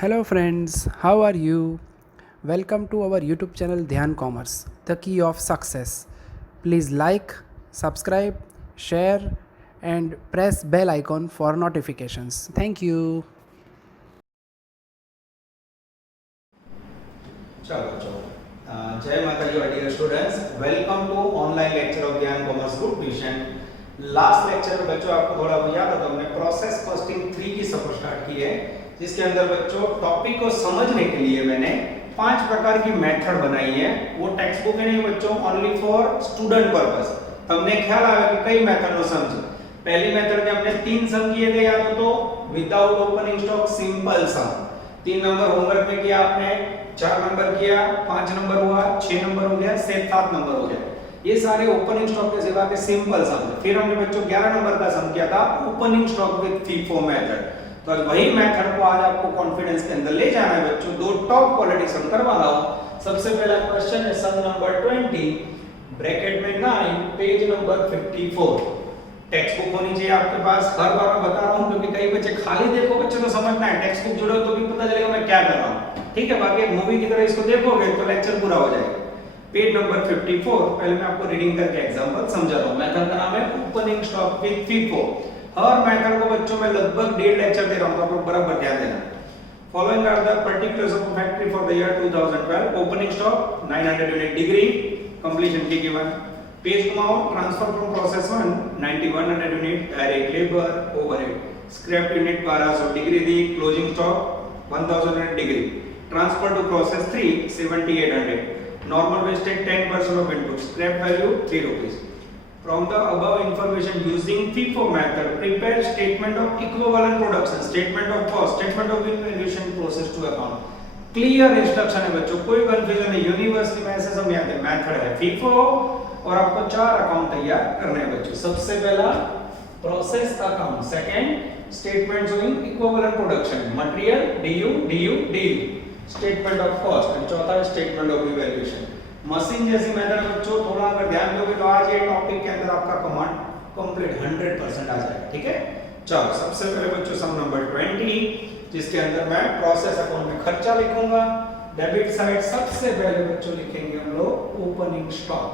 Hello, friends, how are you? Welcome to our YouTube channel Dhyan Commerce, the key of success. Please like, subscribe, share, and press bell icon for notifications. Thank you. चलो चलो जय माता दी dear students, welcome to online lecture of Gyan commerce group tuition. Last lecture में बच्चों आपको थोड़ा याद होगा, हमने प्रोसेस कॉस्टिंग 3 की सपोर्ट स्टार्ट की है, जिसके अंदर बच्चों टॉपिक को समझने के लिए मैंने 5 प्रकार की मेथड बनाई है। वो टेक्स्ट बुक है नहीं बच्चों, ओनली फॉर स्टूडेंट पर्पस। तो हमने ख्याल आया कि कई मेथड को समझो। पहली मेथड में हमने 3 सम किए थे, याद हो तो विदाउट ओपनिंग स्टॉक सिंपल सम। 3 नंबर होमवर्क में किया आपने, 4 नंबर किया, 5 नंबर हुआ, 6 नंबर हो गया, 7 नंबर हो गया। ये सारे ओपनिंग स्टॉक के सिवा के सिंपल सम थे। फिर हमने बच्चों 11 नंबर का सम किया था opening stock with FIFO method. तो वही मेथड को आज आपको कॉन्फिडेंस के अंदर ले जाना है बच्चों। 2 टॉप क्वालिटी सम करवा रहा हूं। सबसे पहला क्वेश्चन है सम नंबर 20 ब्रैकेट में 9 पेज नंबर 54। टेक्स्ट बुक होनी चाहिए आपके पास। हर बार मैं बता रहा हूं क्योंकि कई बच्चे खाली देखो, बच्चे को समझना है, टेक्स्ट बुक जुड़ो तो भी पता चलेगा मैं क्या कर रहा हूं। ठीक है, बाकी मूवी की तरह इसको देखोगे तो लेक्चर पूरा हो जाएगा। Page number 54। पहले मैं आपको रीडिंग करके एग्जांपल समझा रहा हूं। मेथड का नाम है opening stock with FIFO. Her method को बच्चों में लगभग 1.5 लेक्चर दे रहा हूं, तो आप लोग बराबर ध्यान देना। Following are the particulars of factory for the year 2012। Opening stock 900 unit, degree completion की given, page amount transfer from process 1 9100 unit, direct labour overhead, scrap unit 1200, degree दी, closing stock 1000 unit, degree transfer to process 3 7800, normal wastage 10% of input, scrap value 3 rupees. From the above information using FIFO method, prepare statement of equivalent production, statement of cost, statement of valuation process to account. Clear instruction है बच्चों, कोई confusion नहीं। University में ऐसे समझ आते हैं, method है FIFO और आपको 4 अकाउंट तैयार करने हैं बच्चों। सबसे पहला process account, second statement showing equivalent production, material DU, statement of cost, and चौथा स्टेटमेंट ऑफ इवैल्यूएशन। मशीन जैसी मेथड बच्चों थोड़ा अगर ध्यान दोगे तो आज ये टॉपिक के अंदर आपका कमांड कंप्लीट 100% आ जाएगा। ठीक है, चलो सबसे पहले बच्चों सम नंबर 20, जिसके अंदर मैं प्रोसेस अकाउंट में खर्चा लिखूंगा। डेबिट साइड सबसे पहले बच्चों लिखेंगे हम लोग ओपनिंग स्टॉक।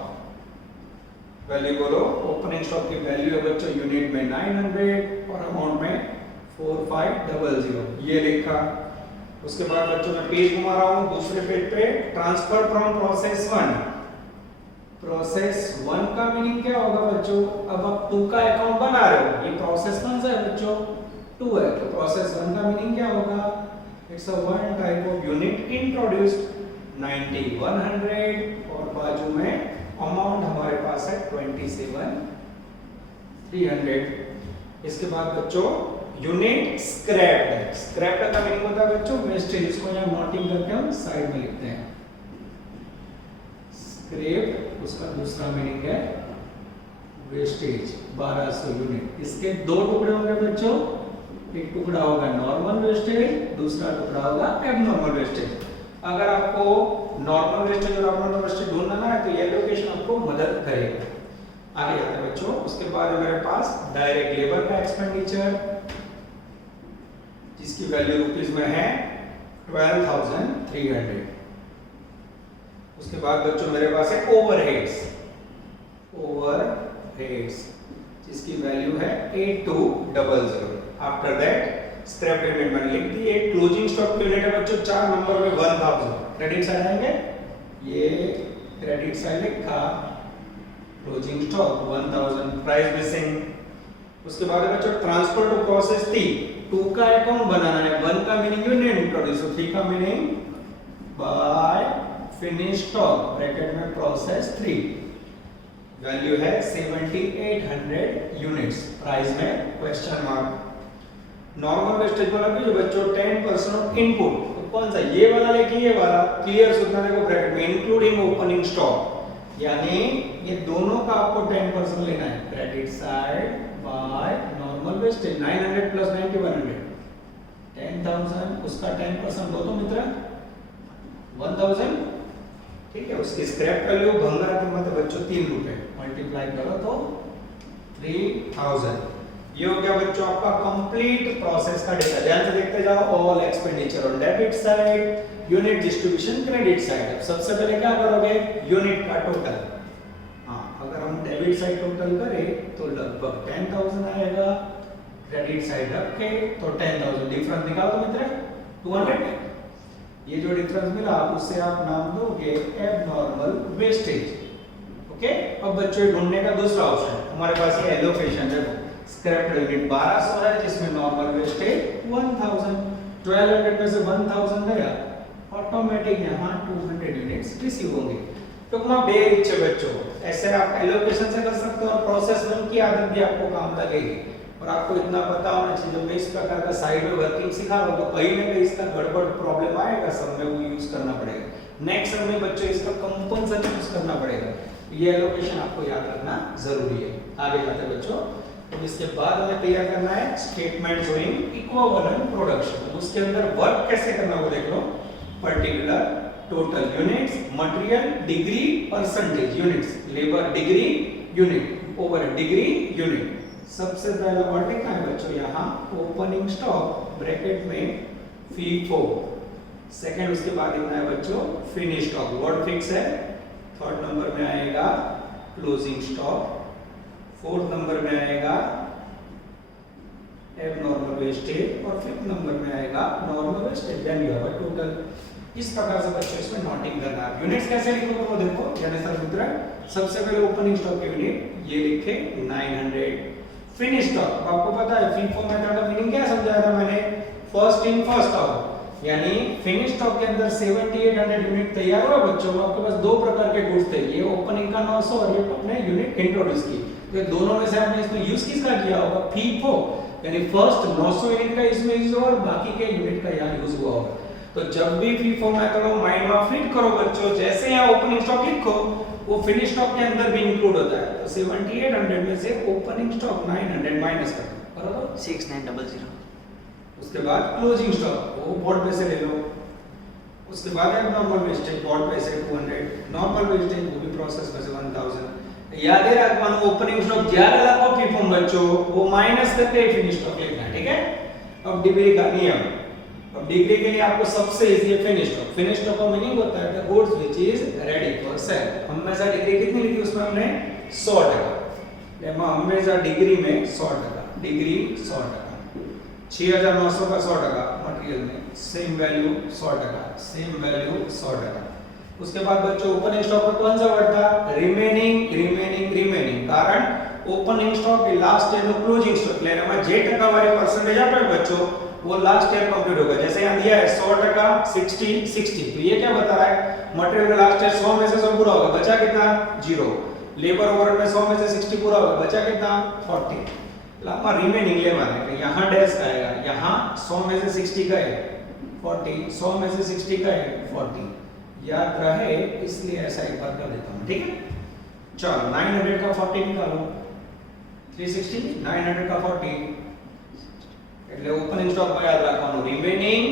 वैल्यू बोलो, ओपनिंग स्टॉक की वैल्यू है बच्चों यूनिट में 900 और अमाउंट में 4500, ये लिखा। उसके बाद बच्चों मैं पेज घुमा रहा हूं दूसरे पेज पे, ट्रांसफर फ्रॉम प्रोसेस 1। प्रोसेस 1 का मीनिंग क्या होगा बच्चों? अब आप 2 का अकाउंट बना रहे हो, ये प्रोसेस कौन सा है बच्चों? 2 है, तो प्रोसेस 1 का मीनिंग क्या होगा? It's a one type of unit introduced 9100 और बाजू में अमाउंट हमारे पास है 27300। इसके बाद बच्चों यूनिट स्क्रैप्ड है। स्क्रैप्ड का मीनिंग होता है बच्चों वेस्टेज, इसको यहां नोटिंग करके हम साइड में लिखते हैं। स्क्रैप उसका दूसरा मीनिंग है वेस्टेज, 1200 यूनिट। इसके 2 टुकड़े होंगे बच्चों, एक टुकड़ा होगा नॉर्मल वेस्टेज, दूसरा टुकड़ा होगा एबनॉर्मल वेस्टेज। अगर आपको नॉर्मल वेस्टेज और एबनॉर्मल वेस्टेज ढूंढना है तो ये लोकेशन आपको मदद करेगा। आगे जाते हैं बच्चों। उसके बाद मेरे पास डायरेक्ट लेबर का एक्सपेंडिचर, जिसकी वैल्यू रुपीस में है 12300। उसके बाद बच्चों मेरे पास है ओवरहेड्स, जिसकी वैल्यू है 8200। आफ्टर दैट स्क्रैप यूनिट मैंने लिख दी है। क्लोजिंग स्टॉक यूनिट है बच्चों 4 नंबर में 1000। क्रेडिट साइड आएंगे, ये क्रेडिट साइड लिखा, क्लोजिंग स्टॉक 1000, प्राइस मिसिंग। उसके बाद बच्चों ट्रांसफर टू प्रोसेस 3। 2 का अकाउंट बनाना है, 1 का मीनिंग यूनिट इंट्रोड्यूस, 3 का meaning bye finish stock bracket में प्रोसेस 3। वैल्यू है 7800 यूनिट्स, प्राइस में क्वेश्चन मार्क। नॉर्मल वेस्टेज वाला भी जो बच्चों 10% ऑफ इनपुट, तो कौन सा? ये वाला लेके ये वाला क्लियर सुनने को ब्रैकेट में इंक्लूडिंग ओपनिंग स्टॉक, यानी ये दोनों का आपको 10% लेना है। Credit side bye normal wastage 900 plus 9100 10000, उसका 10% दो तो मित्र 1000। ठीक है, उसकी स्क्रैप वैल्यू भंगार कीमत है बच्चों 3 रुपए, मल्टीप्लाई करो तो 3000। ये हो गया बच्चों आपका कंप्लीट प्रोसेस का डेटा। ध्यान से देखते जाओ, all expenditure on debit side, unit distribution credit side. सबसे पहले क्या करोगे, यूनिट का टोटल। हाँ, अगर हम डेबिट साइड टोटल करें तो लगभग 10,000 आएगा, क्रेडिट साइड रखे तो 10,000। डिफरेंस निकालो मित्र, 200। ये जो डिफरेंस मिला उससे आप नाम दोगे एबनॉर्मल वेस्टेज। ओके, अब बच्चों ढूंढने का दूसरा ऑप्शन हमारे पास ये एलोकेशन है। स्क्रैप यूनिट 1200 है जिसमें नॉर्मल वेस्टेज 1000। 1200 में से 1000 गया, ऑटोमेटिक यहाँ 200 यूनिट्स रिसीव होंगे। तो मैं बेरिच बच्चों, ऐसे आप एलोकेशन से कर सकते हो और प्रोसेस रन की आदत भी आपको काम लगेगी। और आपको इतना पता होना चाहिए, जब मैं इस प्रकार का साइड में वर्किंग सिखा रहा हूं तो कहीं ना कहीं इसका गड़बड़ प्रॉब्लम आएगा, सब में वो यूज करना पड़ेगा। नेक्स्ट सब में बच्चों इसका कंपल्सरी यूज करना पड़ेगा। ये एलोकेशन आपको याद रखना जरूरी है। आगे जाते बच्चों, तो इसके बाद हमें तैयार करना है स्टेटमेंट शोइंग इक्विवेलेंट प्रोडक्शन। उसके अंदर वर्क कैसे करना वो देख लो। Particular, total units, material degree, percentage units, labour degree unit, over degree unit. सबसे पहला वर्ड लिखना है बच्चों यहाँ ओपनिंग स्टॉक ब्रैकेट में FIFO। सेकंड उसके बाद लिखना है बच्चों फिनिश स्टॉक, वर्ड फिक्स है। थर्ड नंबर में आएगा क्लोजिंग स्टॉक। फोर्थ नंबर में आएगा एबनॉर्मल वेस्टेज और फिफ्थ नंबर में आएगा normal wastage. Then you have a total. इस प्रकार से बच्चों इसमें नोटिंग करना है। यूनिट्स कैसे लिखोगे वो देखो, यानी सर मित्र सबसे पहले ओपनिंग स्टॉक के यूनिट ये लिखे 900। फिनिश स्टॉक आपको पता है FIFO मेथड का मीनिंग क्या समझाया था मैंने, फर्स्ट इन फर्स्ट आउट। यानी फिनिश स्टॉक के अंदर 7800 यूनिट तैयार हुआ बच्चों। आपके पास दो प्रकार के गुड्स थे, ये ओपनिंग का 900 और ये अपने यूनिट इंट्रोड्यूस की। तो दोनों में से आपने इसमें यूज किसका किया होगा, FIFO, यानी फर्स्ट 900 यूनिट का इसमें यूज हुआ और बाकी के यूनिट का यहाँ यूज हुआ होगा। तो जब भी FIFO मेथड को माइंड में फिट करो बच्चों, जैसे यहाँ ओपनिंग स्टॉक लिखो वो फिनिश स्टॉक के अंदर भी इंक्लूड होता है। तो 7800 में से ओपनिंग स्टॉक 900 माइनस कर दो, बराबर 6900। उसके बाद क्लोजिंग स्टॉक वो बोर्ड पे से ले लो। उसके बाद है नॉर्मल वेस्टेज, बोर्ड पे से 200, नॉर्मल वेस्टेज वो भी प्रोसेस में से 1000। याद है रखना, ओपनिंग स्टॉक 11 लाख का FIFO बच्चों वो माइनस करके फिनिश स्टॉक लिखना है, ठीक है। अब डिग्री का नियम, अब डिग्री के लिए आपको सबसे इजी है फिनिश स्टॉक। फिनिश स्टॉक का मीनिंग होता है the goods which is ready for sale. हमेशा डिग्री कितनी लिखी उसमें हमने 100%। हमेशा डिग्री में 100%, डिग्री 100%। 6900 का 100% मटेरियल में सेम वैल्यू 100%, सेम वैल्यू 100%। उसके बाद बच्चों ओपनिंग स्टॉक में कौन सा वर्ड था, रिमेनिंग रिमेनिंग रिमेनिंग। कारण ओपनिंग स्टॉक के लास्ट ईयर में क्लोजिंग स्टॉक लेने में जे टकावारी परसेंटेज आता है बच्चों वो लास्ट ईयर कंप्लीट होगा। जैसे यहाँ दिया है 100%, 60 60, तो ये क्या बता रहा है, मटेरियल का लास्ट ईयर 100 में से 100 पूरा होगा, बचा कितना 0। लेबर ओवरहेड में 100 में से 60 पूरा होगा, बचा कितना 40। लामा रिमेनिंग ले माने तो यहाँ डैश का आएगा, यहाँ 100 में से 60 गए 40, 100 में से 60 गए 40। याद रहे इसलिए ऐसा एक बार कर देता हूँ, ठीक है। चलो 900 का 40 निकालो, 360 900 का 40 એટલે ઓપનિંગ સ્ટોક માં યાદ રાખવાનું રિમેનિંગ,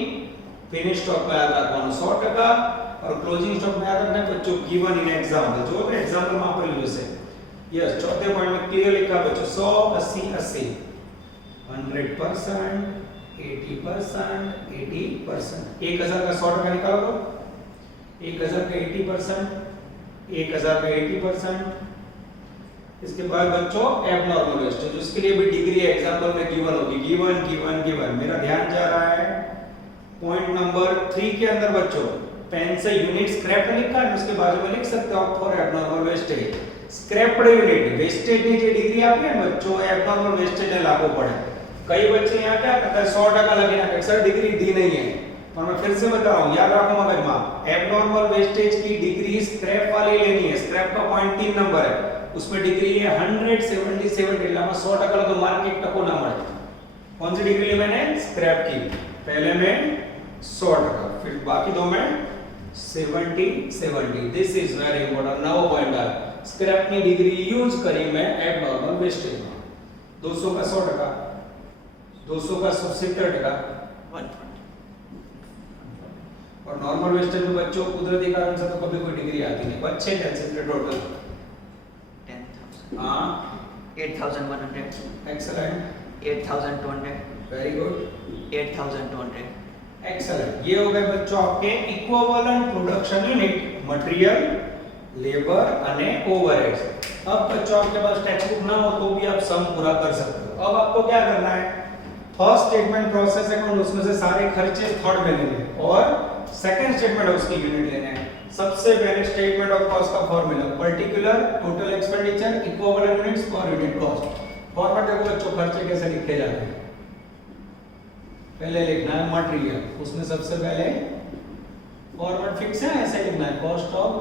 ફિનિશ સ્ટોક માં યાદ રાખવાનું 100% और क्लोजिंग स्टॉक में याद रखना है बच्चों गिवन इन एग्जांपल। जो भी एग्जांपल में आपने लियो से यस चौथे पॉइंट में क्लियर लिखा बच्चों 100 80 80 100%, 80%, 80%। 1000 का 100% निकालो, 1000 का 80%, 1000 का 80%। इसके बाद बच्चों एबनॉर्मल वेस्टेज, उसके लिए भी डिग्री एग्जांपल में गिवन होगी, गिवन गिवन गिवन। मेरा ध्यान जा रहा है पॉइंट नंबर 3 के अंदर बच्चों पेन से यूनिट स्क्रैप लिखा है, उसके बाजू में लिख सकते हो for abnormal wastage scraped unit. Wastage ની જે ડિગ્રી આપી है बच्चों एबनॉर्मल वेस्टेज ने लागू पड़े। कई बच्चे यहाँ क्या करते हैं 100% लगे ना, सर डिग्री दी नहीं है। और मैं फिर से बता रहा हूँ, याद रखो मगज में, एबनॉर्मल वेस्टेज की डिग्री स्क्रैप वाली लेनी है। स्क्रैप का पॉइंट 3 नंबर है, उसमें डिग्री है 177 એટલે માં 100% लो तो मार्क 1% ना મળે। कौन सी डिग्री ली मैंने, स्क्रैप की। पहले में 100%, फिर बाकी दो में 70 70। This is very important. नवा पॉइंट है स्क्रैप की डिग्री यूज करी मैं एबनॉर्मल वेस्टेज में। 200 का 100%, 200 का 70%, 120। और नॉर्मल वेस्टेज में बच्चों कुदरती कारण से तो कभी कोई डिग्री आती नहीं। बच्चे कैसे टोटल 10,000। हां 8,100। एक्सीलेंट। 8,200, very good, 8,200, excellent. ये हो गए बच्चों आपके equivalent production unit material, labour અને ओवरहेड्स। अब बच्चों आपके पास टेक्स्ट बुक ना हो तो भी आप सम पूरा कर सकते हो। अब आपको क्या करना है, फर्स्ट स्टेटमेंट प्रोसेस अकाउंट उसमें से सारे खर्चे थर्ड में लेने हैं और सेकंड स्टेटमेंट है उसकी यूनिट लेने हैं। सबसे पहले स्टेटमेंट ऑफ कॉस्ट का formula particular total expenditure equivalent units per unit cost. Format देखो बच्चों खर्चे कैसे लिखे जाते हैं। पहले लिखना है मटेरियल, उसमें सबसे पहले फॉर्मेट फिक्स है, ऐसे लिखना है cost of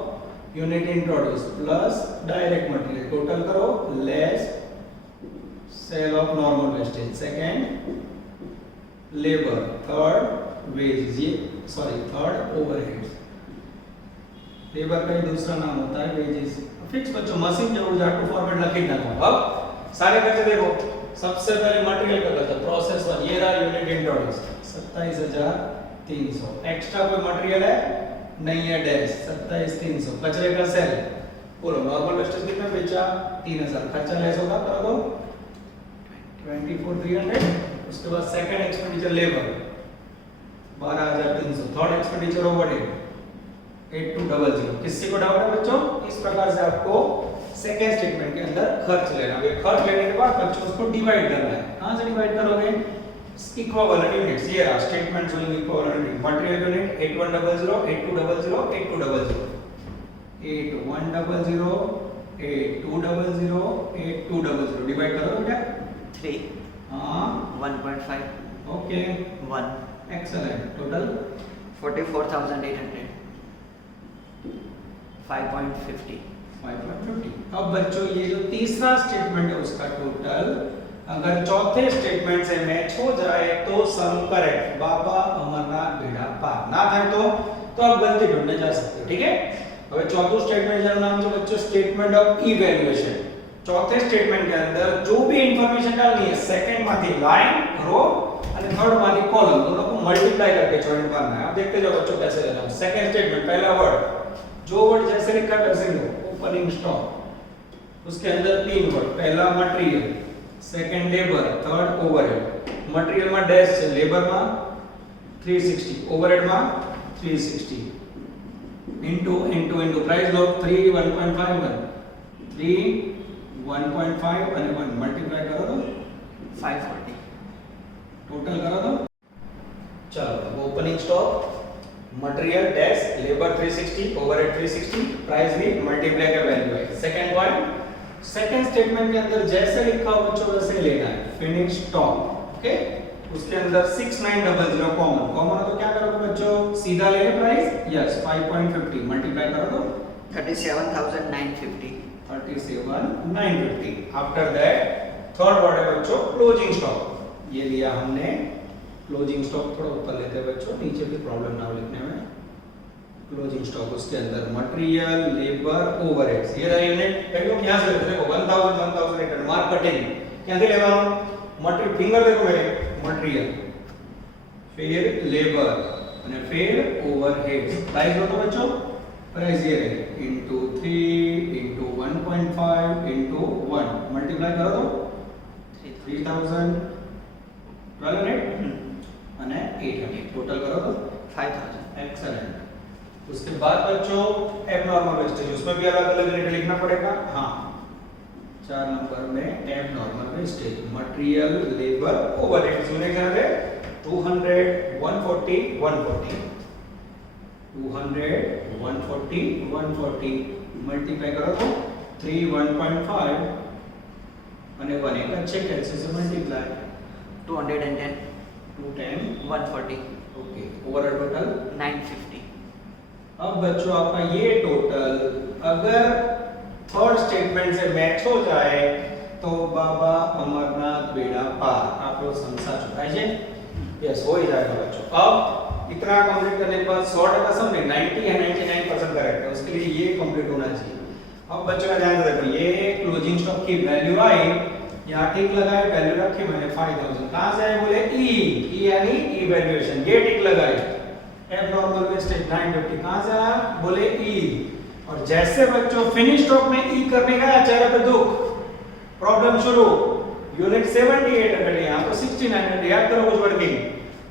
unit introduce plus direct material total करो less sale of normal wastage, second labour, third wages, ये सॉरी थर्ड ओवरहेड्स। लेबर का ही दूसरा नाम होता है वेजेस। फिक्स बच्चों मशीन जरूर जाटू फॉर्मेट लिख देना। अब सारे खर्चे देखो, सबसे पहले मटेरियल का खर्चा प्रोसेस वन, ये रहा यूनिट इंट्रोड्यूस 27,300। एक्स्ट्रा कोई मटेरियल है नहीं है, डैश 27,300। कचरे का सेल बोलो नॉर्मल वेस्टेज कितना बेचा 3,000, खर्चा लेस होगा कर दो 24,300। उसके बाद second expenditure labour 12,300, third expenditure overhead 8,200। किसी को डाउट है बच्चों? इस प्रकार से आपको सेकंड स्टेटमेंट के अंदर खर्च लेना है। खर्च लेने के बाद बच्चों उसको डिवाइड करना है। कहां से डिवाइड करोगे? इक्विवेलेंट यूनिट्स, ये रहा statement showing equivalent unit. Material unit 8100, 8200, 8200, 8100, 8200, 8200 divide करो बेटा 3, हां 1.5, ओके 1, एक्सीलेंट। टोटल 44,800, 5.50, 5.50। अब बच्चों ये जो तीसरा स्टेटमेंट है उसका टोटल अगर चौथे स्टेटमेंट से मैच हो जाए तो सम करेक्ट, बाबा अमरनाथ बेड़ा पार ना થાય तो आप गलती ढूंढने जा सकते हो। ठीक है, હવે ચોથું સ્ટેટમેન્ટ જેનું નામ છે બચ્ચો સ્ટેટમેન્ટ ઓફ ઇવેલ્યુએશન। चौथे स्टेटमेंट के अंदर जो भी इंफॉर्मेशन डालनी है सेकंड माथी लाइन रो और थर्ड माथी कॉलम दोनों को मल्टीप्लाई करके ज्वाइन करना है। आप देखते जाओ बच्चों कैसे लेना है। सेकंड स्टेटमेंट पहला वर्ड जो वर्ड जैसे लिखा है वैसे लो, ओपनिंग स्टॉक, उसके अंदर तीन वर्ड, पहला material, second labour, third overhead. Material में डैश છે, लेबर में 360, ओवरहेड में 360 इनटू प्राइस लो 3 1.51 3 1.5 અને 1 मल्टीप्लाई करो तो 540, टोटल करो तो चलो opening stock material dash labour 360 overhead 360 price भी मल्टीप्लाई का वैल्यू है। सेकंड पॉइंट, सेकंड स्टेटमेंट के अंदर जैसे लिखा हो बच्चों वैसे लेना है। फिनिश स्टॉक, ओके, उसके अंदर 6900 कॉमन, कॉमन है तो क्या करोगे बच्चों सीधा ले लो प्राइस, यस 5.50 मल्टीप्लाई करो तो 37,950, 37,950। आफ्टर दैट थर्ड वर्ड है बच्चों क्लोजिंग स्टॉक, ये लिया हमने क्लोजिंग स्टॉक। थोड़ा ऊपर लेते हैं बच्चों, नीचे भी प्रॉब्लम ना हो लिखने में। क्लोजिंग स्टॉक उसके अंदर मटेरियल लेबर ओवरहेड्स, ये रहा यूनिट। देखो क्या से लेते देखो 1000 1800 मार्क कटिंग क्या से लेવાનો मटेरियल, फिंगर देखो मेरे मटेरियल फिर लेबर અને फिर ओवरहेड्स। प्राइस हो तो बच्चों प्राइस ये है इनटू 3 इनटू 1.5 इनटू 1 मल्टीप्लाई करो तो 3000 1200 અને 800 टोटल करो तो 5,000, एक्सीलेंट। उसके बाद बच्चों एबनॉर्मल वेस्टेज, उसमें भी अलग अलग यूनिट लिखना पड़ेगा। हाँ 4 नंबर में abnormal wastage material labour overheads unit है 200 140 140 200 140 140 मल्टीप्लाई करो तो 3 1.5 અને 1 એક છે कैसे से मल्टीप्लाई 210, 210 140, ओके ओवरऑल टोटल 950, अब बच्चों आपका ये टोटल अगर थर्ड स्टेटमेंट से मैच हो जाए तो बाबा अमरनाथ बेड़ा पार, आप लोग समझा चुका है। यस हो ही जाएगा बच्चों। अब इतना कंप्लीट करने के बाद 100% सम नहीं 90 या 99% करेक्ट है, उसके लिए ये कंप्लीट होना चाहिए। अब बच्चों का ध्यान से देखो, ये क्लोजिंग स्टॉक की वैल्यू आई, यहाँ टिक लगाए वैल्यू रखी मैंने 5000, कहां से आई बोले ई यानी इवैल्यूएशन, ये टिक लगाई। एबनॉर्मल वेस्टेज 950 कहां से आया बोले ई, और जैसे बच्चों फिनिश स्टॉक में ई करने का चेहरे पे दुख, प्रॉब्लम शुरू यूनिट 7800 यहाँ तो 6900 याद करो कुछ वर्किंग।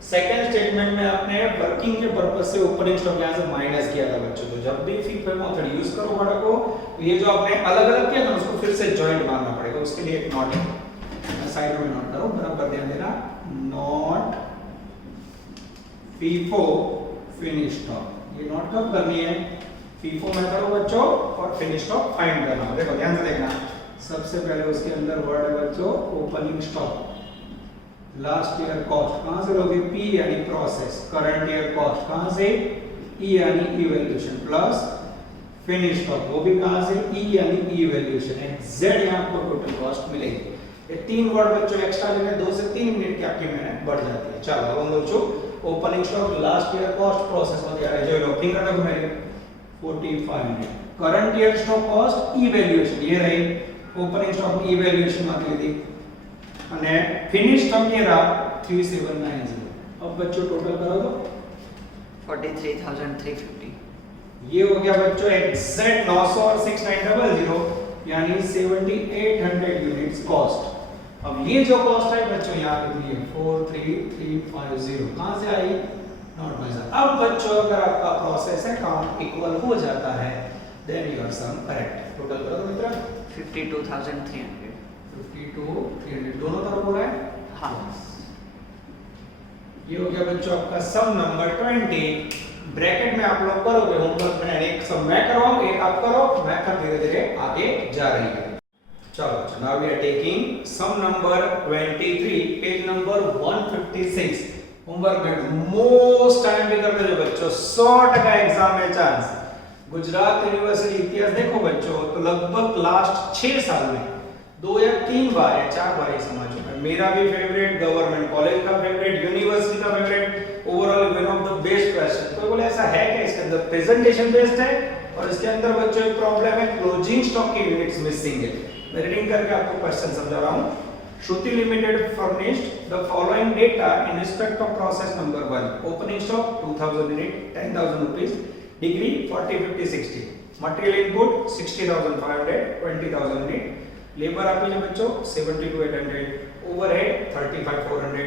सेकंड स्टेटमेंट में आपने वर्किंग के पर्पस से ओपनिंग स्टॉक यहाँ से माइनस किया था बच्चों। तो जब भी FIFO मेथड यूज करो बड़ा को, तो ये जो आपने अलग अलग किया था उसको फिर से जॉइंट मारना पड़ेगा। उसके लिए एक नोट है, साइड में नोट करो, बराबर ध्यान देना। नोट FIFO फिनिश स्टॉक, ये नोट कब करनी है? FIFO मेथड हो बच्चों और फिनिश स्टॉक फाइंड करना हो। देखो ध्यान से देखना, सबसे पहले उसके अंदर वर्ड है बच्चों opening stock. Last year cost कहां से लोगे? P यानी प्रोसेस। करंट ईयर कॉस्ट कहां से? E यानी इवैल्यूएशन प्लस फिनिश स्टॉक, वो भी कहां से? E यानी इवैल्यूएशन। Z यहां आपको टोटल कॉस्ट मिलेगी। ये तीन वर्ड बच्चों एक्स्ट्रा लेने 2 से 3 मिनट की आपकी मेहनत बढ़ जाती है। चलो अब हम लोग जो opening stock, last year cost, process वगैरह जो ओपनिंग करना है मेरे 4500। Current year stock cost evaluation ये रही, ओपनिंग स्टॉक इवैल्यूएशन मान ली અને ફિનિશ સ્ટોક ये रहा 3790। अब बच्चों टोटल करो तो 43,350। ये हो गया बच्चों एग्जैक्ट 900 और 6900 यानी 7800 यूनिट्स कॉस्ट। अब ये जो कॉस्ट है बच्चों यहाँ पे दी है 43350, कहां से आई? Not bye sir. अब बच्चों अगर आपका प्रोसेस अकाउंट इक्वल हो जाता है then your sum correct. Total करो मित्र 52,300। 52,300 दोनों तरफ हो रहा है। हाँ। ये हो गया बच्चों आपका सम नंबर 20। ब्रैकेट में आप लोग करोगे होमवर्क में, एक सम मैं करवाऊं एक आप करो, मैथड धीरे धीरे आगे जा रही है। चलो now we are taking some number 23 page number 156। Homework में मोस्ट टाइम भी करते जो बच्चों 100% एग्जाम में चांस। गुजरात यूनिवर्सिटी इतिहास देखो बच्चों तो लगभग लास्ट 6 साल में 2 या 3 बार या 4 बार ये समझ चुका है। मेरा भी फेवरेट, गवर्नमेंट कॉलेज का फेवरेट, यूनिवर्सिटी का favourite, overall one of the best question. कोई बोले ऐसा है क्या इसके अंदर? प्रेजेंटेशन बेस्ड है और इसके अंदर बच्चों एक प्रॉब्लम है, क्लोजिंग स्टॉक की यूनिट्स मिसिंग है। मैं रीडिंग करके आपको क्वेश्चन समझा रहा हूं। Shruti limited furnished the following data in respect of process number 1। Opening stock 2000 unit 10,000 rupees, degree 40 50 60, material input 60,500 20,000 unit, labour आप लीजिए बच्चों 72,800, ओवरहेड 35,400,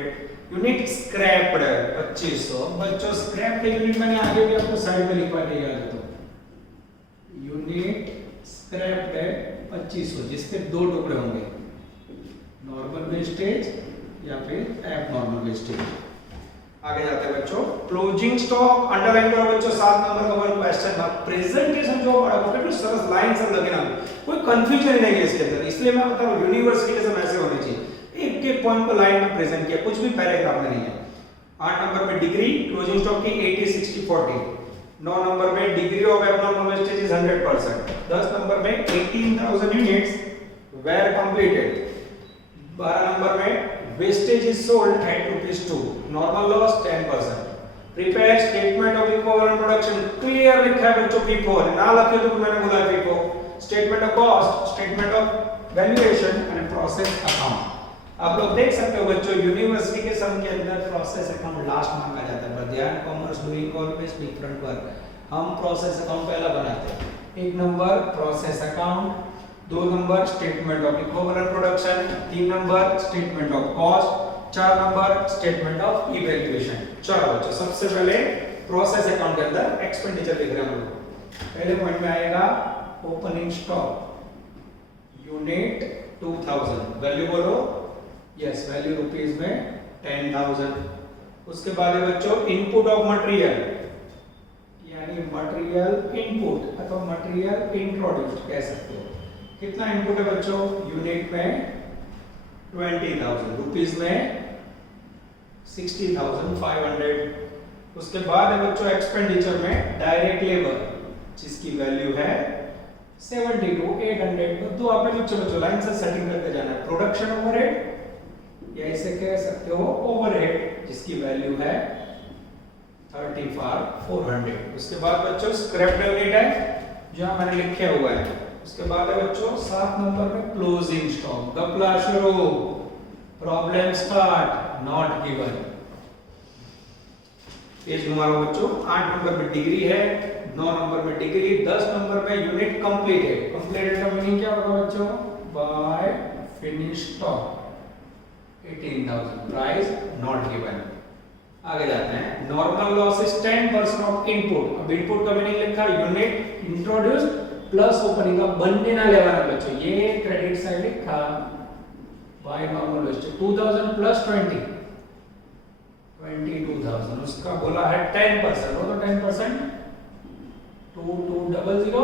यूनिट स्क्रैप्ड 2500। बच्चों स्क्रैप यूनिट मैंने आगे भी आपको साइड में लिखवा दिया है, तो यूनिट स्क्रैप्ड है 2500 जिसके 2 टुकड़े होंगे, नॉर्मल वेस्टेज या फिर एबनॉर्मल वेस्टेज। आगे जाते हैं बच्चों क्लोजिंग स्टॉक अंडरलाइन करो बच्चों 7 नंबर का वन क्वेश्चन ना प्रेजेंटेशन जो बड़ा वो कितनी सरस लाइन सब लगे ना, कोई कंफ्यूजन नहीं है इसके अंदर। इसलिए मैं बता रहा हूं यूनिवर्सिटी के सब ऐसे होने चाहिए, एक एक पॉइंट को लाइन में प्रेजेंट किया, कुछ भी पैराग्राफ में नहीं है। 8 नंबर में डिग्री क्लोजिंग स्टॉक की 80 60 40, 9 नंबर में degree of abnormal wastage is 100%, 10 number में 18,000 यूनिट्स वेर कंप्लीटेड, 12 नंबर में wastage is sold at ₹2, normal loss 10%, prepare statement of equivalent production clear लिखा है बच्चों FIFO, ना लिखे तो मैंने बोला FIFO, statement of cost, statement of valuation and process account। आप लोग देख सकते हो बच्चों यूनिवर्सिटी के सम के अंदर प्रोसेस अकाउंट लास्ट मांगा जाता है, बट ध्यान commerce doing always different work. हम प्रोसेस अकाउंट पहला बनाते हैं, 1 number process account, 2 number statement of equivalent production, 3 number statement of cost, 4 number statement of evaluation. चलो बच्चों सबसे पहले प्रोसेस अकाउंट के अंदर एक्सपेंडिचर लिख रहे हैं हम लोग। पहले पॉइंट में आएगा ओपनिंग स्टॉक यूनिट 2000, वैल्यू बोलो यस, वैल्यू रुपीस में 10,000। उसके बाद है बच्चों इनपुट ऑफ मटेरियल यानी मटेरियल इनपुट अथवा मटेरियल इंट्रोड्यूस्ड कह सकते हो। कितना इनपुट है बच्चों? यूनिट में 20,000, रुपीस में 60,500। उसके बाद है बच्चों एक्सपेंडिचर में डायरेक्ट लेबर जिसकी वैल्यू है 72,800। तो आपने बच्चों लाइन से सेटिंग करते जाना है। प्रोडक्शन ओवरहेड या इसे कह सकते हो ओवरहेड जिसकी वैल्यू है 35,400। उसके बाद बच्चों स्क्रैप यूनिट है जहां मैंने लिखे हुआ है। उसके बाद है बच्चों 7 नंबर में क्लोजिंग स्टॉक, गपला शुरू, problem start, not given. Page घुमाओ बच्चों। 8 नंबर में डिग्री है, 9 नंबर में डिग्री, 10 नंबर में यूनिट कंप्लीटेड। कंप्लीटेड का मीनिंग क्या होगा बच्चों? By finish stock. 18,000 price not given. आगे जाते हैं, normal loss is 10% of input. अब इनपुट का मीनिंग लिखा यूनिट इंट्रोड्यूस प्लस ओपनिंग का बनने ना लेवाना बच्चों, ये क्रेडिट साइड लिखा बाय नॉर्मल वेस्टेज 2000 प्लस 20 22,000, उसका बोला है 10%, वो तो 10% 2200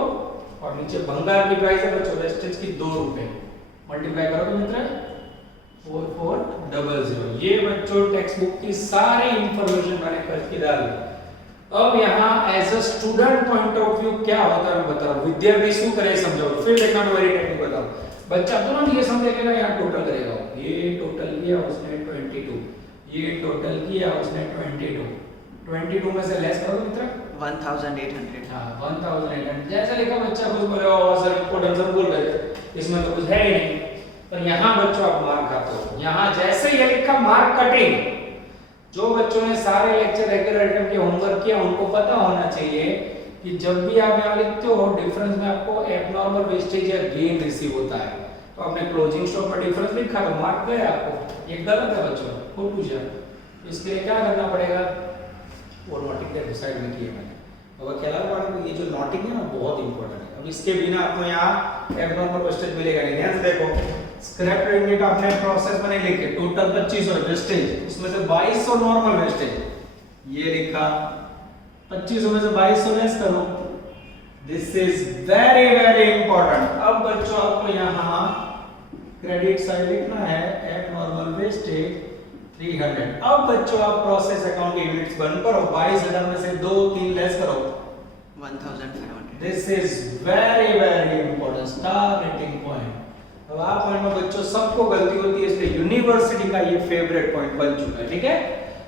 और नीचे भंगार की प्राइस है बच्चों वेस्टेज की 2 रुपए, मल्टीप्लाई करो तो मित्र 4400। ये बच्चों टेक्स्ट बुक की सारी इंफॉर्मेशन मैंने करके डाल दी। अब यहाँ as a student point of view क्या होता है मैं बता रहा हूँ, विद्यार्थी शू करे समझो, फिर देखना वेरी टेक्निक बताओ। बच्चा तुरंत ये समझेगा, यहाँ टोटल करेगा, ये टोटल किया उसने 22, ये टोटल किया उसने 22 में से लेस करो मित्र 1,800। हाँ 1,800 जैसा लिखा बच्चा कुछ बोले सर इनपुट आंसर भूल गए, इसमें तो कुछ है ही नहीं, पर यहाँ बच्चों आप मार्क खाते हो। यहाँ जैसे ये लिखा मार्क कटिंग, जो बच्चों ने सारे लेक्चर रेगुलर आइटम के होमवर्क किया उनको पता होना चाहिए कि जब भी आप यहाँ लिखते हो डिफरेंस में आपको एबनॉर्मल वेस्टेज या गेन रिसीव होता है, तो आपने क्लोजिंग स्टॉक में डिफरेंस लिखा तो मार्क गया आपको, ये गलत है बच्चों, फोटो जा। इसके लिए क्या करना पड़ेगा, और नोटिंग के साइड में किया मैंने। अब क्या लगा ये जो नोटिंग है ना बहुत इंपॉर्टेंट है, अब इसके बिना आपको यहाँ एबनॉर्मल वेस्टेज मिलेगा नहीं। ध्यान से देखो, स्क्रैप यूनिट आपने प्रोसेस में नहीं लिखे, टोटल 2500 वेस्टेज, उसमें से 2200 नॉर्मल वेस्टेज, ये लिखा 2500 में से 2200 लेस करो, this is very very important. अब बच्चों आपको यहाँ क्रेडिट साइड लिखना है एबनॉर्मल वेस्टेज 300। अब बच्चों आप प्रोसेस अकाउंट के यूनिट्स बंद करो, 22,000 में से 2-3 लेस करो 1,500। This is very very important star rating point. अब आप पॉइंट में बच्चों सबको गलती होती है, इसलिए यूनिवर्सिटी का ये फेवरेट पॉइंट बन चुका है, ठीक है।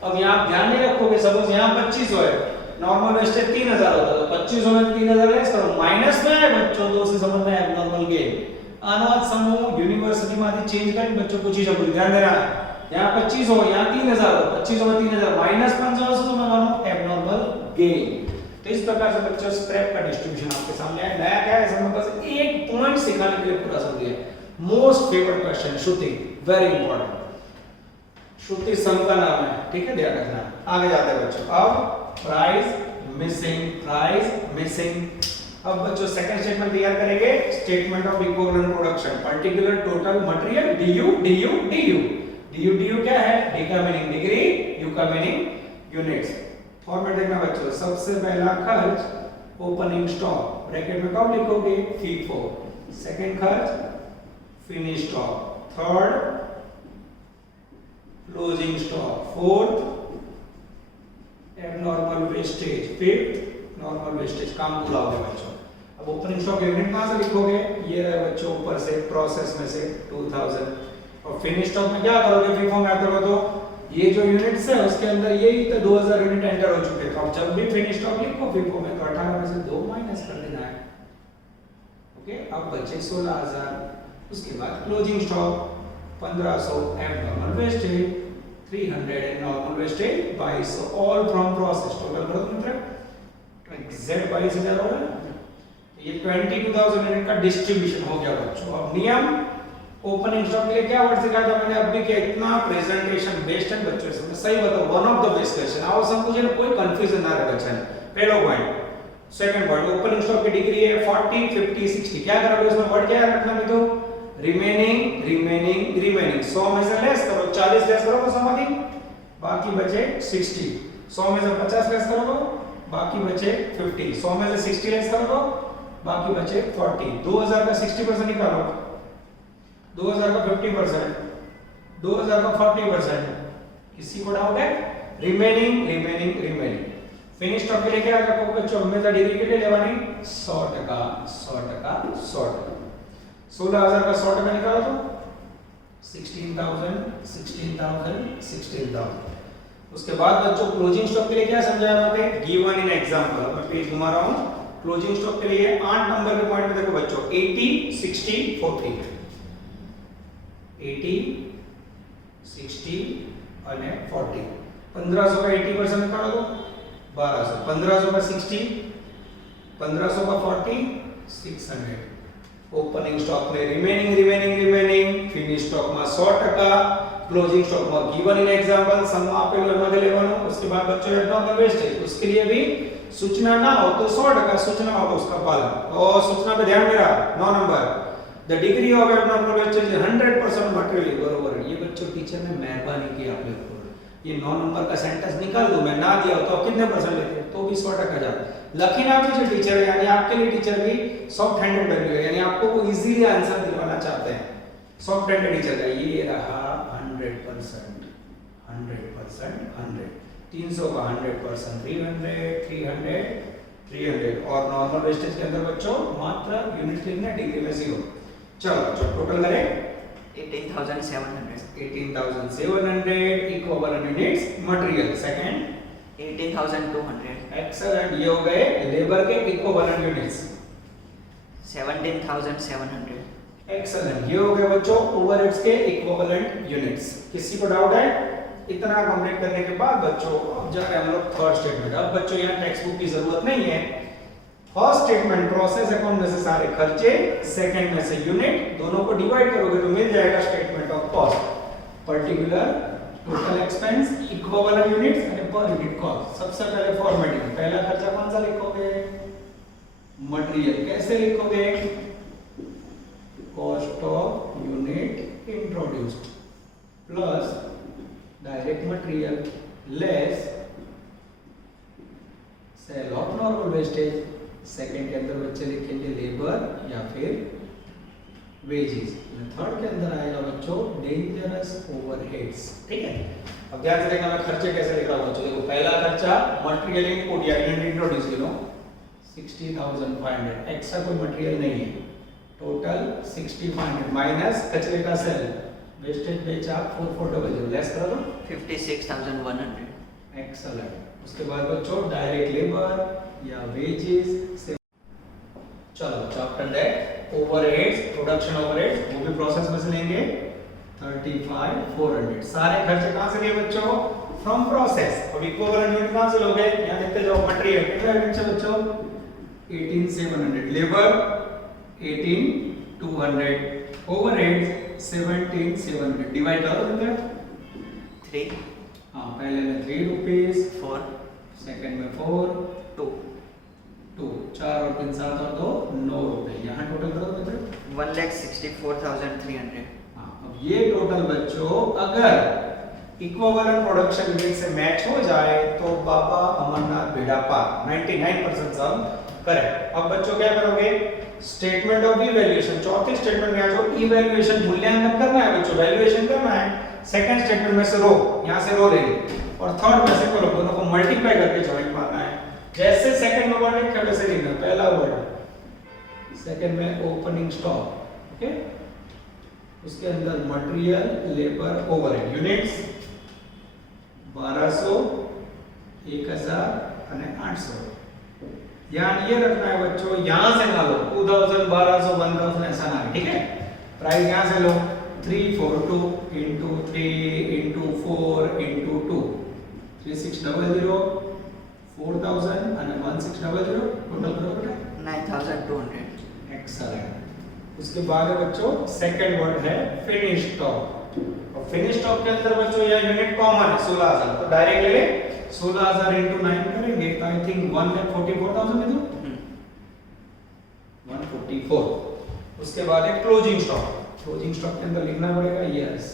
अब यहाँ आप ध्यान नहीं रखोगे, सपोज यहाँ 2500 है, नॉर्मल वेस्टेज 3000 होता है, तो 2500 में 3000 लेस करो, माइनस में है बच्चों, तो उसी समझ में एबनॉर्मल गेन। अनुवाद समूह यूनिवर्सिटी में चेंज करें बच्चों कुछ ही सब ध्यान देना, यहाँ 25 हो यहाँ 3000 हो, 2500 में 3000 माइनस 500 तो मैं मानूं एबनॉर्मल गेन। तो इस प्रकार से बच्चों स्क्रैप का डिस्ट्रीब्यूशन आपके सामने है। नया क्या है, इसमें बस एक पॉइंट सिखाने के लिए पूरा सब दिया है। मोस्ट फेवरेट क्वेश्चन श्रुति, वेरी इंपॉर्टेंट, श्रुति सम का नाम है, ठीक है, ध्यान रखना। आगे जाते हैं बच्चों, अब प्राइस मिसिंग। अब बच्चों सेकंड स्टेटमेंट तैयार करेंगे, statement of equivalent production, particular total material DU क्या है, D का मीनिंग डिग्री, U का मीनिंग यूनिट्स। फॉर्मेट देखना बच्चों, सबसे पहला खर्च ओपनिंग स्टॉक, ब्रैकेट में कब लिखोगे FIFO, सेकंड खर्च finish stock, third closing stock, fourth abnormal wastage, fifth normal wastage. काम पूरा हो गया बच्चों। अब ओपनिंग स्टॉक यूनिट कहां से लिखोगे, ये रहा बच्चों ऊपर से प्रोसेस में से 2000, और फिनिश स्टॉक में क्या करोगे, FIFO में आते हो तो ये जो यूनिट्स है उसके अंदर यही तो 2000 यूनिट एंटर हो चुके हैं, तो अब जब भी फिनिश स्टॉक लिखो FIFO में तो 18 में से 2 माइनस कर देना है, ओके। अब बचे 16000, उसके बाद closing stock 1500, abnormal wastage 300 and normal wastage 2200, all from process. Total करो मित्र, Z 22,000 हो गया, ये 22,000 यूनिट का डिस्ट्रीब्यूशन हो गया बच्चों। अब नियम ओपनिंग स्टॉक के लिए क्या वर्ड सिखाया था मैंने, अभी क्या इतना प्रेजेंटेशन बेस्ट है बच्चों, इसमें सही बताओ one of the best question. आओ सब मुझे कोई कंफ्यूजन ना रहे बच्चों, पहला point. Second point, opening stock की डिग्री है 40 50 60, क्या करोगे उसमें वर्ड क्या रखना है, तो रिमेनिंग 100 में से लेस करो, 40 लेस करोगे 100 में, बाकी बचे 60, 100 में से 50 लेस करोगे, बाकी बचे 50, 100 में से 60 लेस करोगे, बाकी बचे 40। 2000 का 60% निकालो, 2000 का 50%, 2000 का 40%, किसी को डाउट है, रिमेनिंग। फिनिश स्टॉक के लिए क्या रखोगे बच्चों, हमेशा डिग्री के लिए लेवानी 100%। 16000 का 100% निकालो तो 16,000। उसके बाद बच्चों क्लोजिंग स्टॉक के लिए क्या समझाया मैंने, गिवन इन एग्जांपल। मैं पेज घुमा रहा हूं, क्लोजिंग स्टॉक के लिए 8 नंबर के पॉइंट में देखो बच्चों 80 60 40, 80 60 અને 40। 1500 का 80% निकालो तो 1200, 1500 का 60, 1500 का 40, 600। ओपनिंग स्टॉक में रिमेनिंग, फिनिश स्टॉक में 100%, ક્લોઝિંગ સ્ટોકમાં ગિવન ઇન એક્ઝામ્પલ સમમાં આપેલું એમાંથી લેવાનું उसके बाद बच्चों एब्नॉर्मल वेस्टेज उसके लिए भी सूचना ना हो तो 100% सूचना हो तो उसका पालन और सूचना पे ध्यान मेरा 9 number the degree of abnormal wastage 100% material बरोबर ये बच्चों टीचर ने मेहरबानी की आप लोग को ये 9 नंबर का सेंटेंस निकाल दो मैं ना दिया हो तो आप कितने परसेंट लेते हैं तो भी 100% जाता लेकिन आप जो टीचर है यानी आपके लिए टीचर भी सॉफ्ट हैंडेड वैल्यू है यानी आपको वो इजीली आंसर दिलवाना चाहते हैं सॉफ्ट हैंडेड टीचर का ये रहा 100% 100 300 का 100% 300 300 300 और नॉर्मल वेस्टेज के अंदर बच्चों मात्रा यूनिट लिखना डिग्री में 0 चलो जो टोटल करें 18,700 18,700 equivalent units material second 18,200 excellent ये हो गए लेबर के इक्विवेलेंट यूनिट्स 17,700 एक्सीलेंट ये हो गए बच्चों ओवरहेड्स के इक्विवेलेंट यूनिट्स किसी को डाउट है इतना कंप्लीट करने के बाद बच्चों अब जा रहे हैं हम लोग थर्ड स्टेटमेंट अब बच्चों यहाँ टेक्स्ट बुक की जरूरत नहीं है फर्स्ट स्टेटमेंट प्रोसेस अकाउंट में से सारे खर्चे सेकंड में से यूनिट दोनों को डिवाइड करोगे तो मिल जाएगा statement of cost particular total expense equivalent units और पर यूनिट कॉस्ट सबसे पहले फॉर्मेटिंग पहला खर्चा कौन सा लिखोगे मटेरियल कैसे लिखोगे cost of unit introduced plus direct material less sale of normal wastage second के अंदर बच्चे लिखेंगे लेबर या फिर वेजेस थर्ड के अंदर आएगा बच्चों डेंजरस ओवरहेड्स ठीक है अब ध्यान से देखना मैं खर्चे कैसे लिख रहा हूं बच्चों देखो पहला खर्चा मटेरियल इनपुट या यूनिट इंट्रोड्यूस लो 60,500 एक्स्ट्रा कोई मटेरियल नहीं है टोटल 6,500 माइनस कचरे का सेल वेस्टेज बेचा 4400 लेस कर दो 56,100 एक्सीलेंट उसके बाद बच्चों डायरेक्ट लेबर या वेजेस से चलो chapter that overheads production overheads वो भी प्रोसेस में से लेंगे 35,400 सारे खर्चे कहां से लिए बच्चों फ्रॉम प्रोसेस अब इक्विवेलेंट यूनिट कहां से लोगे यहां देखते जाओ मटेरियल कितना यूनिट से बच्चों 18,700 लेबर 18,200 ओवरहेड्स 17,700 डिवाइड करो बेटा 3 हां पहले में 3 रुपीस 4 सेकंड में 4 2 2 4 और 3 7 और 2 9 रुपए यहाँ टोटल करो बेटा 1,64,300 हाँ अब ये टोटल बच्चों अगर इक्विवेलेंट प्रोडक्शन यूनिट से मैच हो जाए तो बाबा अमरनाथ बेड़ा पार 99% सब करेक्ट अब बच्चों क्या करोगे स्टेटमेंट ऑफ इवैल्यूएशन चौथे स्टेटमेंट में आ जाओ इवैल्यूएशन मूल्यांकन करना है बच्चों वैल्यूएशन करना है सेकंड स्टेटमेंट में से रो यहां से रो लेंगे और थर्ड में से कॉलम दोनों को मल्टीप्लाई करके जॉइन मारना है जैसे सेकंड में वर्ड लिखा वैसे लिखना पहला वर्ड सेकंड में ओपनिंग स्टॉक ओके उसके अंदर मटेरियल लेबर ओवरहेड यूनिट्स 1200 1000 અને 800 ध्यान ये रखना है बच्चों यहां से ना लो 2000 1200 1000 ऐसा ना ठीक है प्राइस यहां से लो 342 into 3 into 4 into 2 3600 4000 and 1600 total करो बेटा 9,200 एक्सीलेंट उसके बाद है बच्चों सेकंड वर्ड है फिनिश स्टॉक और फिनिश स्टॉक के अंदर बच्चों यह यूनिट कॉमन है 16000 तो डायरेक्ट ले ले 16000 into 9 करेंगे तो आई थिंक 1,44,000 में दो 144 उसके बाद है क्लोजिंग स्टॉक के अंदर लिखना पड़ेगा यस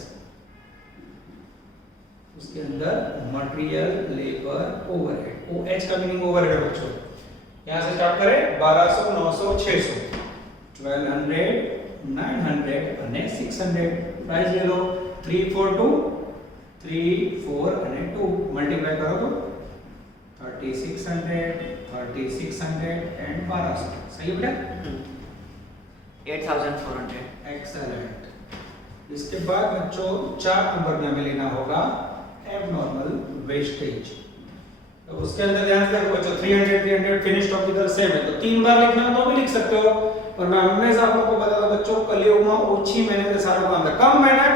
उसके अंदर मटेरियल लेबर ओवरहेड ओएच का मीनिंग ओवरहेड है बच्चों यहां से स्टार्ट करें 1200 900 600 1200 900 અને 600 प्राइस ले लो 342 3 4 અને 2 मल्टीप्लाई करो तो 3600 एंड 1200 सही बेटा 8,400 एक्सीलेंट इसके बाद बच्चों 4 नंबर में हमें लेना होगा एबनॉर्मल वेस्टेज तो उसके अंदर ध्यान से देखो बच्चों 300 फिनिश स्टॉक की तरह सेम है तो 3 बार लिखना तो भी लिख सकते हो पर मैं हमेशा आप लोगों को बताता हूं बच्चों कलयुग में ओછી मेहनत से सारा काम है कम मेहनत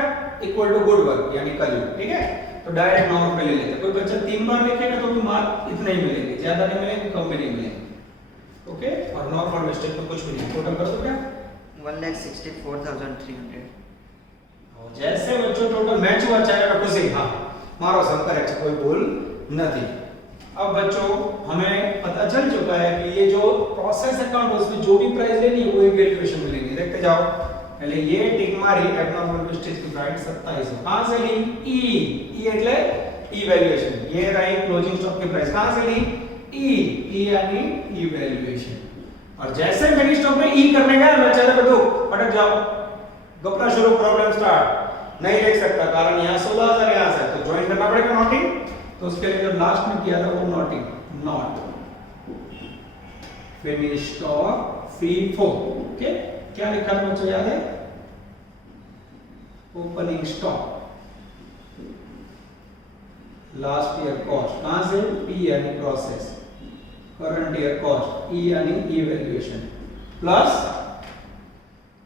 इक्वल टू गुड वर्क यानी कलयुग ठीक है तो डायरेक्ट नॉर्मल पे ले लेते कोई बच्चा 3 बार लिखेगा तो भी मार्क इतने ही मिलेंगे ज्यादा नहीं मिलेंगे कम भी नहीं मिलेंगे ओके और नॉर्मल वेस्टेज में कुछ भी नहीं टोटल कर दो क्या 1,64,300 जैसे बच्चों टोटल मैच हुआ चाहे खुशी हाँ मारो सब करेक्ट कोई भूल नहीं। अब बच्चों हमें पता चल चुका है कि ये जो प्रोसेस अकाउंट उसमें जो भी प्राइस लेनी है वो एक वैल्यूएशन मिलेगी। देखते जाओ पहले ये टिक मारी एब्नॉर्मल वेस्टेज की प्राइस 2700 कहां से ली ई એટલે ई वैल्यूएशन। ये रही क्लोजिंग स्टॉक की प्राइस कहां से ली ई यानी ई वैल्यूएशन। और जैसे फिनिश स्टॉक में ई करने गया बेचारे को पटक जाओ गपला शुरू प्रॉब्लम स्टार्ट नहीं लिख सकता कारण यहां 16000 यहां से तो ज्वाइन करना पड़ेगा नॉटिंग। तो उसके लिए जो लास्ट में किया था वो nothing not finish stock FIFO okay क्या लिखा था बच्चों याद है opening stock last year cost कहां से P यानी process current year cost E यानी इवैल्यूएशन प्लस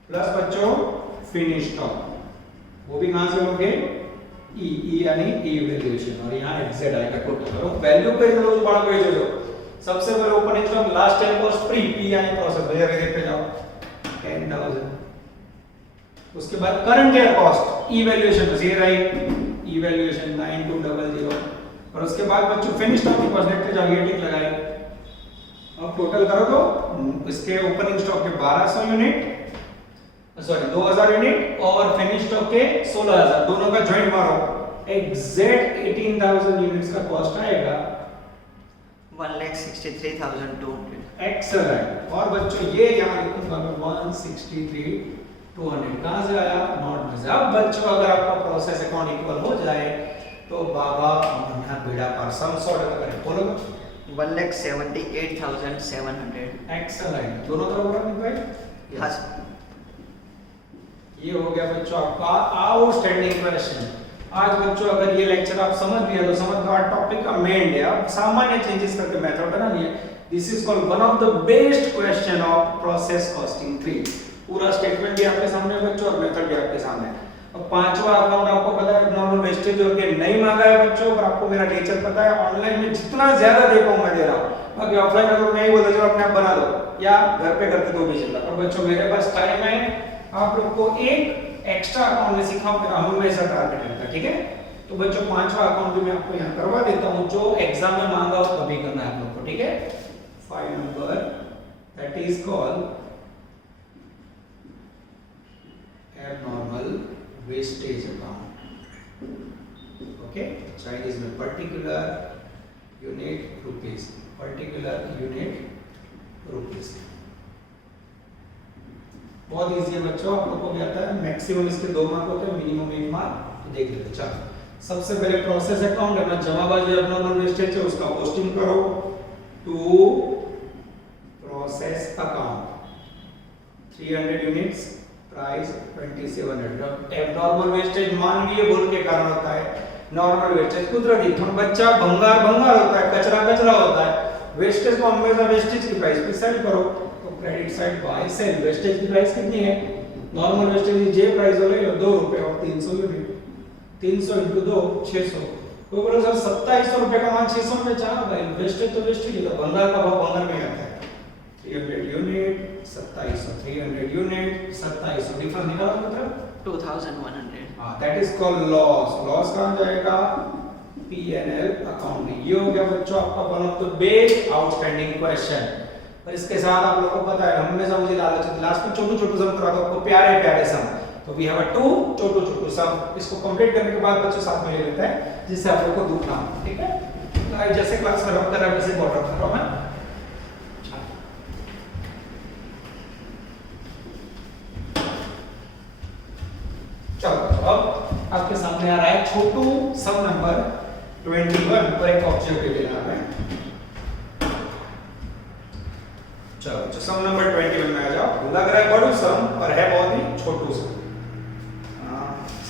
बच्चों फिनिश स्टॉक वो भी कहां से लोगे ई यानी इवैल्यूएशन और यहां XZ आएगा टोटल करो वैल्यू पे जो बड़ा पेज हो सबसे पहले opening stock last time cost free P यानी प्रोसेस भैया देखते जाओ 10000। उसके बाद करंट ईयर कॉस्ट इवैल्यूएशन बस ये राइट इवैल्यूएशन 9200 और उसके बाद बच्चों फिनिश स्टॉक की कॉस्ट देखते जाओ ये टिक लगाए। अब टोटल करो तो इसके ओपनिंग स्टॉक के 1200 यूनिट सॉरी 2000 यूनिट और फिनिश स्टॉक के 16000 दोनों का जॉइंट मारो एग्जैक्ट 18000 यूनिट्स का कॉस्ट आएगा 1,63,200। एक्सीलेंट। और बच्चों ये यहां लिखूंगा मैं 163,200 कहां से आया नॉट में से। अब बच्चों अगर आपका प्रोसेस अकाउंट इक्वल हो जाए तो बाबा यहां बेड़ा पर सम सॉर्ट करें बोलो 1,78,700। एक्सीलेंट दोनों तरफ बराबर निकले। हां ये हो गया बच्चों आपका आउटस्टैंडिंग क्वेश्चन। आज बच्चों अगर ये लेक्चर आप समझ लिया तो समझ लो आज टॉपिक का मेन है। अब सामान्य चेंजेस करके मेथड बना लिए। This is called one of the best question of process costing 3। पूरा स्टेटमेंट भी आपके सामने बच्चों और मेथड भी आपके सामने। अब पांचवा अकाउंट आपको पता है नॉर्मल वेस्टेज और के नहीं मांगा है बच्चों और आपको मेरा टीचर पता है ऑनलाइन में जितना ज्यादा दे पाऊं मैं दे रहा हूं। बाकी ऑफलाइन अगर नहीं बोलते चलो अपने आप बना दो या घर पे करके दो भी चलता। पर बच्चों मेरे पास टाइम है आप लोग को एक एक्स्ट्रा अकाउंट में सिखाऊं मेरा हमेशा टारगेट रहता है ठीक है। तो बच्चों पांचवा अकाउंट भी मैं आपको यहां करवा देता हूं जो एग्जाम में मांगा हो तभी करना है आप लोग को ठीक है। File number that is called abnormal wastage account okay Chinese में particular unit rupees बहुत इजी है बच्चों आप लोगों को भी आता है। मैक्सिमम इसके 2 मार्क होते हैं मिनिमम 1 मार्क देख लेते। चलो सबसे पहले प्रोसेस अकाउंट अपना जमा बाजी abnormal wastage है उसका पोस्टिंग करो to process account 300 units price 2700। Abnormal wastage मानवीय भूल के कारण होता है नॉर्मल वेस्टेज कुदरती थोड़ा बच्चा भंगार होता है कचरा होता है। वेस्टेज को हमेशा वेस्टेज की प्राइस पे सेल करो तो credit side by sale wastage की प्राइस कितनी है नॉर्मल वेस्टेज की जे प्राइस हो ले लो 2 रुपए और 300 यूनिट 300 × 2 600 कोई बोले सर 2700 रुपए का मान 600 में चाह भाई वेस्टेज तो वेस्टेज ही तो भंगार का भाव भंगार में आता है। 300 यूनिट 2700 300 यूनिट 2700 डिफरेंस निकालो मतलब 2,100। हां दैट इज कॉल्ड लॉस कहां जाएगा P&L अकाउंट में। ये हो गया बच्चों आपका one of the best outstanding question. और इसके साथ आप लोगों को पता है हमेशा मुझे लास्ट में छोटू सम करा दो आपको प्यारे सम। तो वी हैव अ 2 छोटू सम इसको कंप्लीट करने के बाद बच्चों साथ में ले लेते हैं जिससे आप लोगों को दुख ना हो ठीक है। तो जैसे क्लास में रब कर रहा है वैसे बॉटम कर रहा हूं मैं। चलो अब आपके सामने आ रहा है छोटू सम नंबर 21 पर एक ऑब्जेक्टिव देना है। चलो जो सम नंबर 21 में आ जाओ लग रहा है बड़ू सम पर है बहुत ही छोटू सम।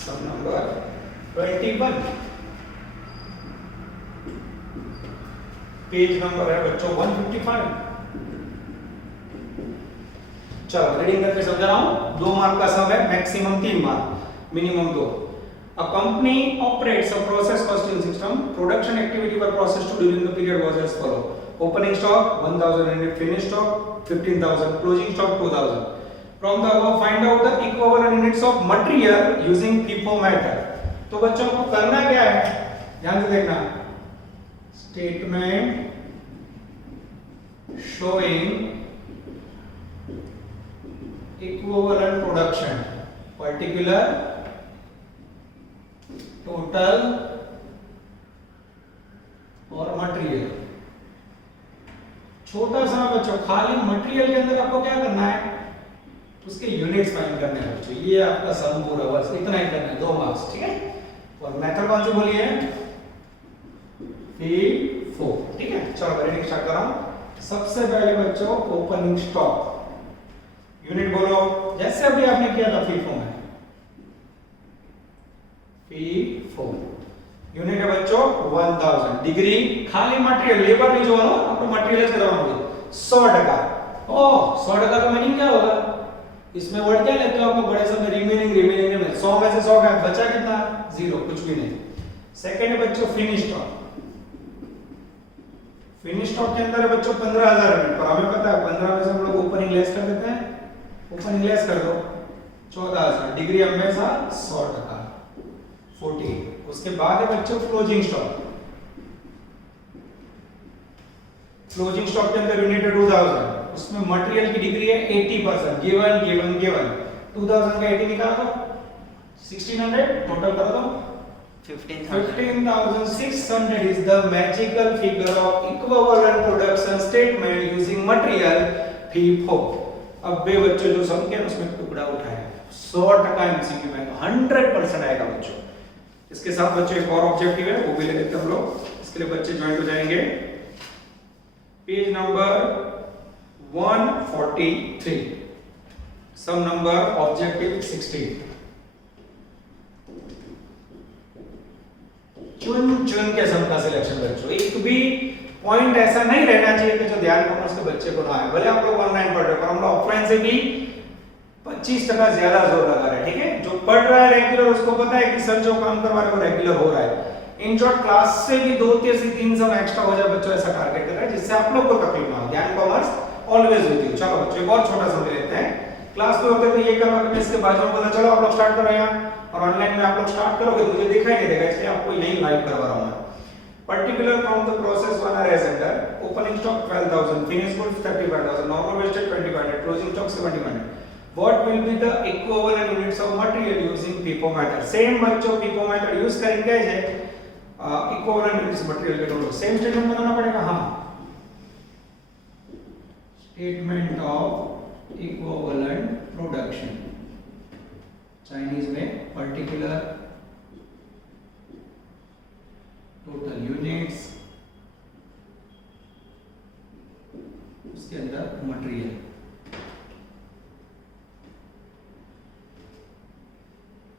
सम नंबर 21 पेज नंबर है बच्चों 155। चलो रीडिंग करके समझा रहा हूं 2 मार्क का सम है maximum 3 mark minimum 2. A company operates a process costing system. Production activity per process to during the period was as follow. Opening stock 1000 unit, finished stock 15,000, closing stock 2000. From the above find out the equivalent units of material using FIFO method. तो बच्चों को करना क्या है, ध्यान से देखना, statement showing equivalent production, particular, total और मटेरियल। छोटा सा बच्चों खाली मटेरियल के अंदर आपको क्या करना है, उसके यूनिट्स फाइंड करने हैं बच्चों। ये आपका सम पूरा बस इतना ही करना है, 2 मार्क्स, ठीक है। और मेथड कौन सी बोलिए, FIFO, ठीक है। चलो रीडिंग स्टार्ट कर रहा हूं। सबसे पहले बच्चों ओपनिंग स्टॉक, यूनिट बोलो जैसे अभी आपने किया था FIFO में। FIFO यूनिट है बच्चों 1000। डिग्री खाली मटेरियल, लेबर नहीं जो है ना, आपको मटेरियल से करवाओगे 100%। ओह 100% का मीनिंग क्या होगा, इसमें वर्ड क्या लेते हो आपको बड़े समय, रिमेनिंग में 100 में से 100 गया, बचा कितना, 0, कुछ भी नहीं। सेकंड है बच्चों फिनिश स्टॉक। फिनिश स्टॉक के अंदर है बच्चों 15000 यूनिट, पर हमें पता है 15 में से हम लोग ओपनिंग लेस कर देते हैं, ओपनिंग लेस कर दो 14000। डिग्री हमेशा 100%, 40। उसके बाद है बच्चों क्लोजिंग स्टॉक। क्लोजिंग स्टॉक के अंदर यूनिट है 2000, उसमें मटेरियल की डिग्री है 80%, गिवन 2000 का 80 निकाल दो, 1600 टोटल कर दो, 15,600 is the magical figure of equivalent production statement using material FIFO। अब बे बच्चों जो सम के उसमें टुकड़ा उठाया 100% एमसीक्यू में 100% आएगा बच्चों। इसके साथ बच्चों एक और ऑब्जेक्टिव है, वो भी ले लेते हैं हम लोग। इसके लिए बच्चे ज्वाइन हो जाएंगे पेज नंबर 143, सम नंबर ऑब्जेक्टिव 16। चुन के सम का सिलेक्शन बच्चों, एक भी पॉइंट ऐसा नहीं रहना चाहिए कि जो ध्यान कॉमर्स के बच्चे को ना आए। भले आप लोग ऑनलाइन पढ़ रहे हो, पर हम लोग ऑफलाइन से भी 25% ज्यादा जोर लगा रहे हैं, ठीक है। जो पढ़ रहा है रेगुलर उसको पता है कि सर जो काम करवा रहे हैं वो रेगुलर हो रहा है। इन शॉर्ट क्लास से भी 2 से 3 सम एक्स्ट्रा हो जाए बच्चों, ऐसा टारगेट कर रहा है जिससे आप लोग को तकलीफ ना हो। ध्यान कॉमर्स ऑलवेज होती है। चलो बच्चों एक और छोटा सा लेते हैं। क्लास में होते तो ये करवा के इसके बाजू में बोला चलो आप लोग स्टार्ट करो यहाँ, और ऑनलाइन में आप लोग स्टार्ट करोगे मुझे दिखाई नहीं देगा, इसलिए आपको यही लाइव करवा रहा हूं मैं। Particular from the process 1 are as under opening stock 12000, finish goods 35000, normal wastage 2500, closing stock 7500। What will be the equivalent units of material using FIFO method. Same बच्चों FIFO मेथड यूज करेंगे, equivalent units material के दोनों same statement बनाना पड़ेगा। हां, statement of equivalent production, चाइनीज में particular, total units, उसके अंदर मटेरियल।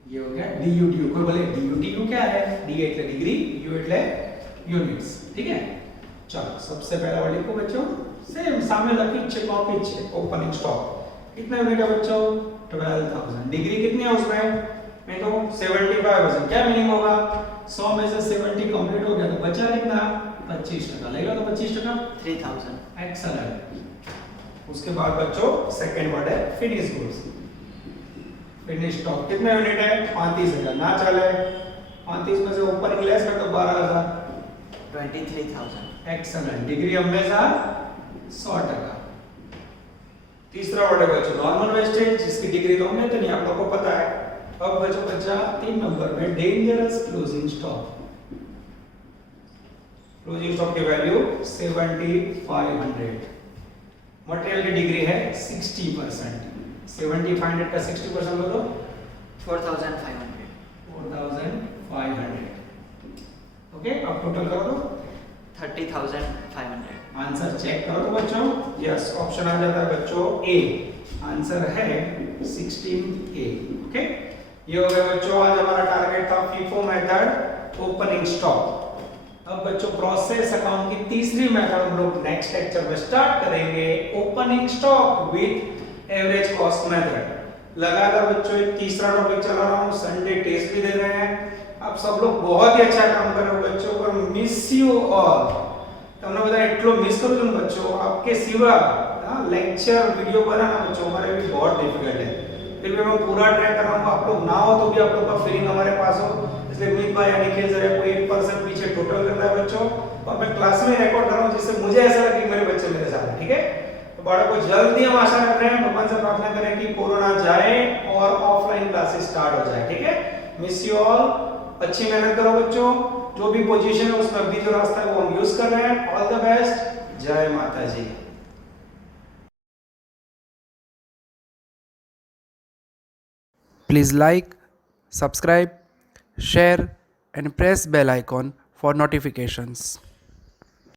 ये हो गया DUTU। कोई बोले DUTU क्या है, D એટલે डिग्री, U એટલે यूनिट्स, ठीक है। चलो सबसे पहला वाली को बच्चों सेम सामने लखी छे, कॉपी छे। ओपनिंग स्टॉक कितना यूनिट है बच्चों 12000, डिग्री कितनी है उसमें, मैं तो 75%। क्या मीनिंग होगा, 100 में से 70 कंप्लीट हो गया तो बचा कितना 25%, ले लो तो 25%, 3000। एक्सीलेंट। उसके बाद बच्चों सेकंड वर्ड है फिनिश गुड्स। फिनिश स्टॉक कितना यूनिट है 35000, ना चले 35 में से ओपनिंग लेस कर तो 12000, 23000। एक्सीलेंट। डिग्री हमेशा 100%। तीसरा वर्ड है बच्चों नॉर्मल वेस्टेज, जिसकी डिग्री तो हमने तो नहीं, आप लोगों को पता है। अब बच्चों बचा 3 नंबर में dangerous closing stock. Closing stock की वैल्यू 7500, मटेरियल की डिग्री है 60%। 7500 का 60% लो तो 4500। 4500। ओके, अब टोटल करो तो 30500। आंसर चेक करो तो बच्चों, यस ऑप्शन आ जाता है बच्चों ए, आंसर है 16A। ओके, ये हो गया बच्चों आज हमारा टारगेट था FIFO मेथड ओपनिंग स्टॉक। अब बच्चों प्रोसेस अकाउंट की तीसरी मेथड हम लोग नेक्स्ट लेक्चर में स्टार्ट करेंगे, opening stock with average cost method. लगातार बच्चों एक तीसरा टॉपिक चला रहा हूं, संडे टेस्ट भी दे रहे हैं। आप सब लोग बहुत ही अच्छा काम कर रहे हो बच्चों, पर मिस यू ऑल। તમને બધા એટલો મિસ કરું છું બચ્ચો, આપકે સિવા लेक्चर वीडियो बनाना बच्चों हमारे भी बहुत डिफिकल्ट है, फिर भी मैं पूरा ट्राई कर रहा हूँ। आप लोग ना हो तो भी आप लोग का फीलिंग हमारे पास हो, इसलिए मीत भाई या निखिल सर कोई एक पर्सन पीछे टोटल करता है बच्चों, और मैं क्लास में रिकॉर्ड कर रहा हूँ जिससे मुझे ऐसा लगे कि मेरे बच्चे मेरे साथ हैं। ठीक है, तो बड़ों को जल्दी हम आशा रख रहे हैं, भगवान से प्रार्थना करें कि कोरोना जाए और ऑफलाइन क्लासेस स्टार्ट हो जाए। ठीक है, मिस यू ऑल, अच्छी मेहनत करो बच्चों, जो भी पोजीशन है उसमें अभी जो रास्ता है वो हम यूज कर रहे हैं। ऑल द बेस्ट, जय माता जी। Please like, subscribe, share and press bell icon for notifications.